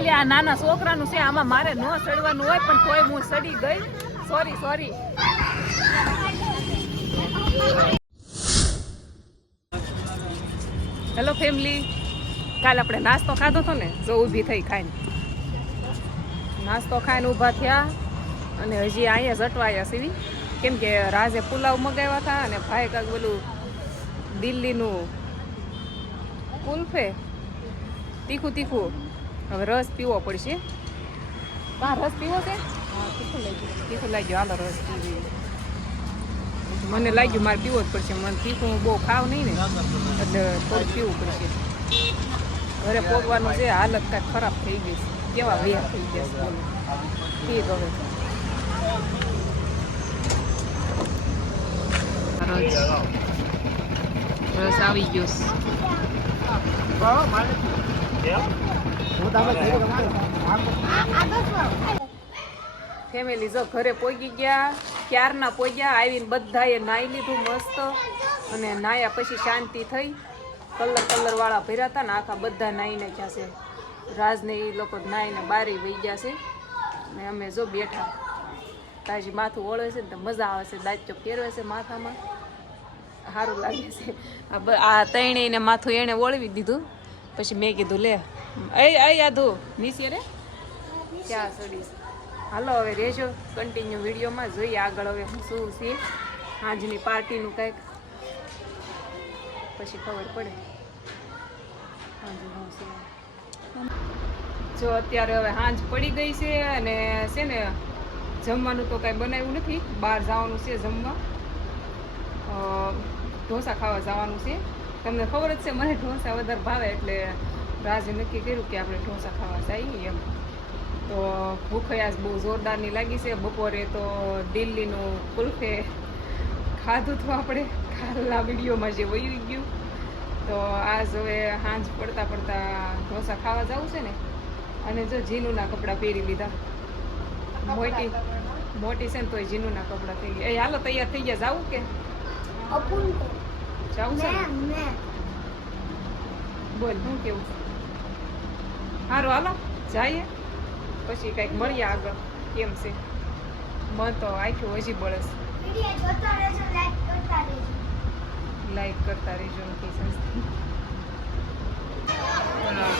Family આ નાના છોકરાનું છે, આમાં મારે ન સડવાનું હોય પણ તોય હું સડી ગઈ. સોરી. હેલો ફેમિલી, કાલે આપણે નાસ્તો ખાધો હતો ને, જો ઊભી થઈ ખાઈને નાસ્તો ખાઈને ઊભા થયા અને હજી અહીંયા જટવાયા સીવી, કેમ કે રાજે પુલાવ મગાવ્યા હતા અને ભાઈ કાંક બોલું દિલ્હીનું કુલ્ફે તીખું. હવે રસ પીવો પડશે. રસ પીવો છે? તીખું લાગ્યું. હાલો રસ પીવી. મને લાગ્યું મારે પીવો જ પડશે. મને તીખું બહુ ખાવ નહીં ને, એટલે થોડું પીવું પડશે. ઘરે પોગવાનું છે, હાલત કાંઈક ખરાબ થઈ ગઈ છે. કેવા વેર થઈ ગયા છે. ઠીક હવે રસ આવી ગયો. ફેમિલી જો ઘરે પોગી ગયા, ક્યારના પોગ્યા. આવીને બધાએ નાહી લીધું મસ્ત, અને નાહ્યા પછી શાંતિ થઈ. કલર વાળા ભર્યા હતા ને, આખા બધા નાહીને ગયા છે. રાજને એ લોકો નાહીને બારી વહી ગયા છે, ને અમે જો બેઠા. તાજી માથું ઓળે છે ને તો મજા આવે છે. દાંત ફેરવે છે માથામાં, સારું લાગે છે. આ તૈણીને માથું એણે ઓળવી દીધું. પછી મેં કીધું લે યાદું નીચે રે ક્યાં સડીશ. હાલો હવે રહેજો કન્ટિન્યુ વિડીયોમાં, જોઈએ આગળ હવે શું છે આજની પાર્ટીનું કંઈક, પછી ખબર પડે. જો અત્યારે હવે સાંજ પડી ગઈ છે અને છે ને જમવાનું તો કાંઈ બનાવ્યું નથી. બહાર જવાનું છે જમવા, ઢોસા ખાવા જવાનું છે. તમને ખબર જ છે મને ઢોસા વધારે ભાવે, એટલે રાજે નક્કી કર્યું કે આપણે ઢોસા ખાવા જઈએ એમ. તો ભૂખ આજ બહુ જોરદારની લાગી છે. બપોરે તો દિલ્હીનું કુલ્ફે ખાધું હતું આપણે, કાલના વિડીયોમાં જે વહી ગયું. તો આજ હવે સાંજ પડતા ઢોસા ખાવા જવું છે ને. અને જો જીનુના કપડાં પહેરી લીધા. મોટી છે ને તોય જીનુના કપડાં થઈ ગયા. એ હાલો તૈયાર થઈ ગયા, જાવું કે જાવું છે? બોલ શું કેવું? સારું હાલો જઈએ, પછી કંઈક મળીએ આગળ કેમ છે. મન તો આખ્યું હજી બળસ. લાઈક કરતા રહેજો.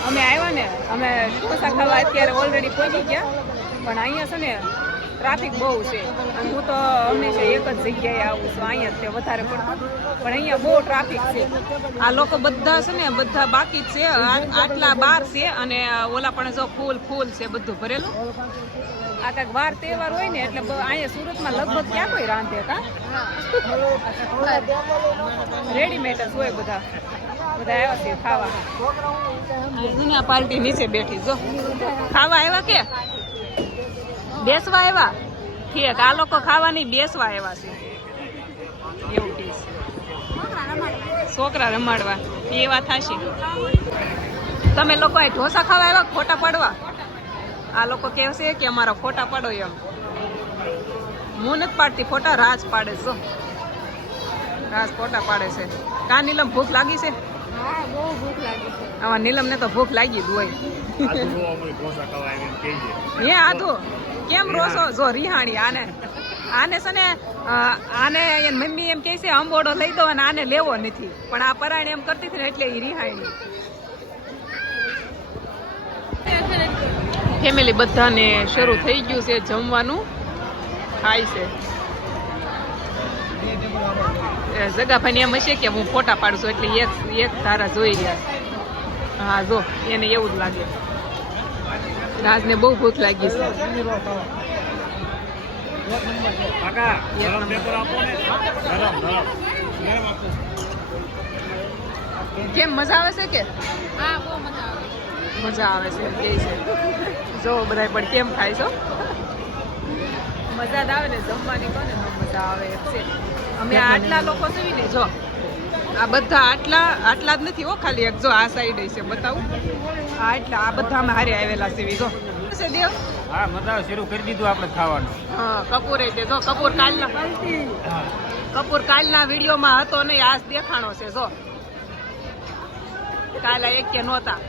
અમે આવ્યા ને, અમે ઢોસા ખાવા અત્યારે ઓલરેડી પહોંચી ગયા, પણ અહીંયા છે ને ટ્રાફિક બહુ છે. અને હું તો હંમેશા એક જ જગ્યાએ આવું છું, અહીંયા જ વધારે પડતું, પણ અહીંયા બહુ ટ્રાફિક છે. આ લોકો બધા છે ને બધા બાકી જ છે, આટલા બાર છે. અને ઓલા પણ જો ફૂલ છે બધું ભરેલું. આ કાંઈક વાર તહેવાર હોય ને એટલે અહીંયા સુરતમાં લગભગ ક્યાં કોઈ રાંધે કા રેડીમેડ જ હોય. બધા આવ્યા છે ખાવા. દુનિયા પાર્ટી નીચે બેઠી જો ખાવા આવ્યા કે બેસવા આવ્યા? ઠીક, આ લોકો ખાવા નહીં બેસવા આવ્યા છે એવું કે છે. છોકરા રમાડવા એ વાત થશે. તમે લોકો આ ઢોસા ખાવા આવ્યા ફોટા પાડવા? આ લોકો કહેશે કે અમારા ફોટા પાડો એમ. હું નથી પાડતી ફોટા, રાજ પાડે છે. રાજ ફોટા પાડે છે. કા નીલમ ભૂખ લાગી છે? બહુ ભૂખ લાગી છે. આવા નીલમ ને તો ભૂખ લાગી જ હોય. હે આધો કેમ રોસો? જો રિહાણી આને છે ને, આને મમ્મી એમ કહે છે અંબોડો લઈ દો અને આને લેવો નથી, પણ આ પરાણે એમ કરતી હતી ને એટલે એ રિહાણી. ફેમિલી બધાને શરૂ થઈ ગયું છે જમવાનું, ખાય છે. જગાભાઈ એમ હશે કે હું ફોટા પાડું છું એટલે એક ધારા જોઈ રહ્યા. હા જો એને એવું જ લાગે. રાજને બહુ ભૂખ લાગી છે. કેમ મજા આવે છે કે? હા બહુ મજા આવે છે એમ કે છે. જો બધા પણ કેમ ખાય છો? મજા જ આવે ને જમવાની, કોને મજા આવે છે. અમે આટલા લોકો છે ને, જો આ બધા આટલા જ નથી હો, ખાલી એક જો આ સાઈડ છે બતાવું. આ બધા અમે હારે આવેલા છે. જો દેવ હા મજા શરૂ કરી દીધું આપણે ખાવાનું. હા કપૂર છે જો, કપૂર કાલના વિડીયોમાં હતો નહીં, આજ દેખાણો છે. જો કાલે એક કે નહોતા.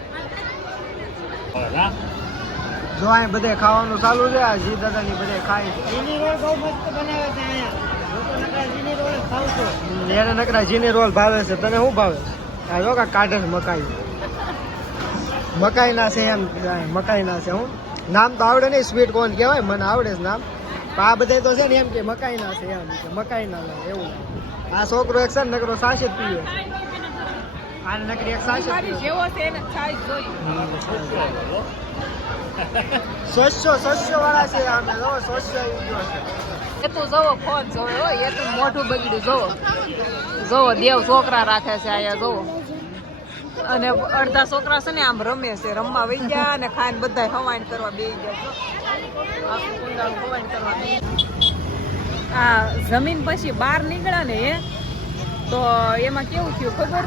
જો અહીં બધે ખાવાનું ચાલુ છે આ જી દાદાની બધે ખાય છે જીની રોલ બહુ મસ્ત બનાવે છે અહીંયા લોકો નકરા જીની રોલ ખાવ છો એને નકરા જીની રોલ ભાવે છે તને શું ભાવે આ જો કાઢે છે મકાઈ મકાઈના છે એમ મકાઈના છે હું નામ તો આવડે નહીં સ્વીટ કોર્ન કહેવાય મને આવડે છે નામ પણ આ બધા તો છે ને એમ કે મકાઈના છે એમ કે મકાઈના એવું આ છોકરો એક છે ને નકરો સાસ જ પીવે આ નકરી એક સાસ જ મારી પીવે જેવો છે એને છાશ જોઈ સસ્યો વાળા છે આમે જો સસ્યો આવી ગયો છે એ તો જોવો ફોન જોવે હો એ તો મોઢું બગડ્યું જોવો જોવો દેવ છોકરા રાખે છે આયા જોવો અને અડધા છોકરા છે ને આમ રમે છે રમવા વહી ગયા અને ખાઈને બધા હવાઈન કરવા બેસી ગયા આખું કુંડાળું હવાઈન કરવા આ જમીન પછી બહાર નીકળ્યા ને તો એમાં કેવું થયું ખબર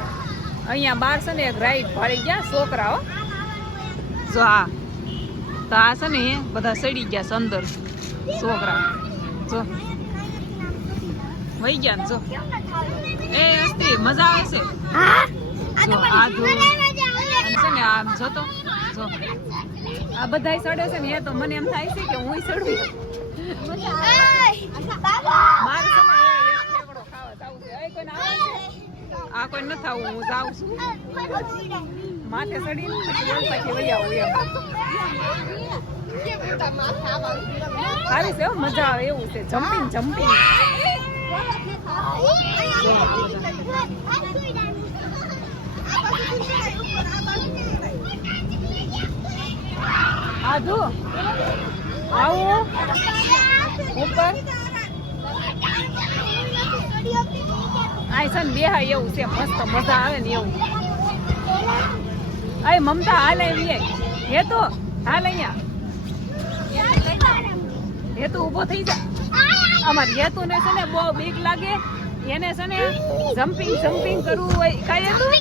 અહીંયા બહાર છે ને એક રાઈડ ભાળી ગયા છોકરા હો જો આ તો આ છે ને બધા સડી ગયા છે અંદર છોકરા જો વહી ગયા ને જો એ અસ્તી મજા આવે છે જો આ જો અને છે ને આમ જોતો જો આ બધાય સડે છે ને એ તો મને એમ થાય છે કે હું સડવી મારે છે ને એક ઠેકડો ખાવા જાવું છે એ કોઈને આવે છે આ કોઈ નથી આવું હું જાઉં છું માથે સડીને પછી વહી આવું એમ સારી છે હો, મજા આવે એવું છે જમ્પિંગ જમ્પિંગ આધુ આવું ઉપર આ છે ને બેહા એવું છે મસ્ત મજા આવે ને એવું અય મમતા હાલ આવી હે તો હાલ અહીંયા હે તો ઊભો થઈ જા અમાર હેતુ ને છે ને બહુ બીક લાગે એને છે ને જમ્પિંગ જમ્પિંગ કરવું હોય કાંઈ હતું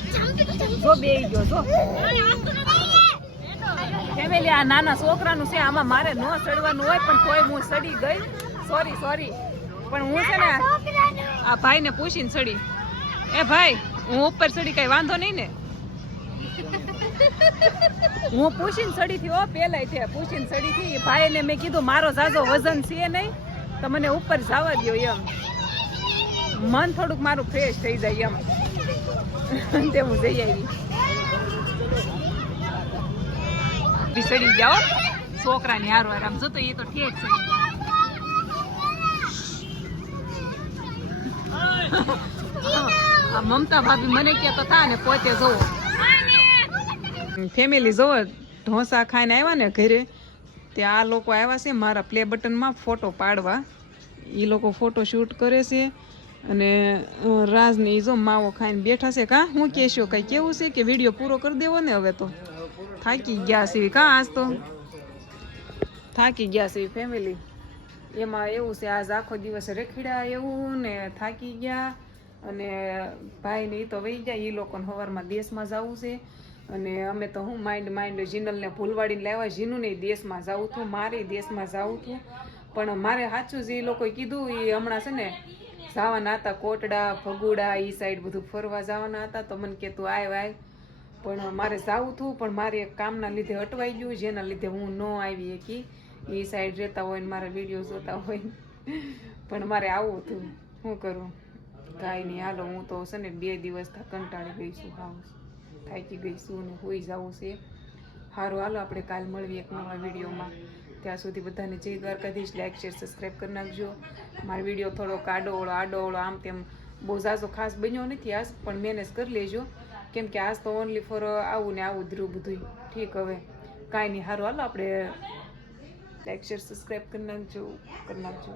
જો બેહી ગયો જો ફેમિલી આ નાના છોકરાનું છે આમાં મારે ન ચડવાનું હોય પણ તોય હું ચડી ગઈ સોરી પણ હું છે ને આ ભાઈને પૂછીને ચડી એ ભાઈ હું ઉપર ચડી કઈ વાંધો નહીં ને હું પૂછીને ચડી થી હો પેલા છે પૂછીને ચડી થી ભાઈને મેં કીધું મારો જાજો વજન છે નહીં તો મને ઉપર જવા દો એમ મન થોડુંક મારું ફ્રેશ થઈ જાય એમ તે હું જઈ આવી ચડી જાઓ છોકરાની હારો આરામ જોતો એ તો ઠેક છે મમતા ભાભી મને કહેતા હતા ને પોતે જોવો ફેમિલી જોવો ઢોસા ખાઈને આવ્યા ને ઘરે ત્યાં આ લોકો આવ્યા છે મારા પ્લે બટનમાં ફોટો પાડવા એ લોકો ફોટો શૂટ કરે છે અને રાજને એ જો માવો ખાઈને બેઠા છે કાં હું કહેશો કંઈ કેવું છે કે વિડીયો પૂરો કરી દેવો ને હવે તો થાકી ગયા છે કાં આજ તો થાકી ગયા છે ફેમિલી એમાં એવું છે આજ આખો દિવસ રેખીડા એવું ને થાકી ગયા અને ભાઈને એ તો વહી ગયા એ લોકોને સવારમાં દેશમાં જવું છે અને અમે તો હું માઇન્ડ જીનલને ભૂલવાડીને લાવ્યા જીનુને દેશમાં જાઉં છું મારે દેશમાં જાઉં છું પણ મારે સાચું જે એ લોકોએ કીધું એ હમણાં છે ને જવાના હતા કોટડા ભગુડા એ સાઈડ બધું ફરવા જવાના હતા તો મને કે તું આય પણ મારે જાવું હતું પણ મારે એક કામના લીધે અટવાઈ ગયું જેના લીધે હું ન આવી એકી એ સાઈડ રહેતા હોય ને મારા વિડીયો જોતા હોય પણ મારે આવવું હતું શું કરું કાંઈ નહીં હાલો હું તો છે ને 2 દિવસ કંટાળી ગઈ છું હાવ થાકી ગઈ છું ને હોઈ જવું છે સારું હાલો આપણે કાલ મળવી એક નવા વિડીયોમાં ત્યાં સુધી બધાને જય દ્વારકાધીશ લાઈક શેર સબસ્ક્રાઈબ કરી નાખજો મારો વિડીયો થોડોક આડોવળો આમ તેમ બહુ ઝાઝો ખાસ બન્યો નથી આજ પણ મેનેજ કરી લેજો કેમ કે આજ તો ઓનલી ફોર આવું ને આવું ધ્રુવ બધું ઠીક હવે કાંઈ નહીં સારું હાલો આપણે લાઈક શેર સબસ્ક્રાઈબ કરી નાખજો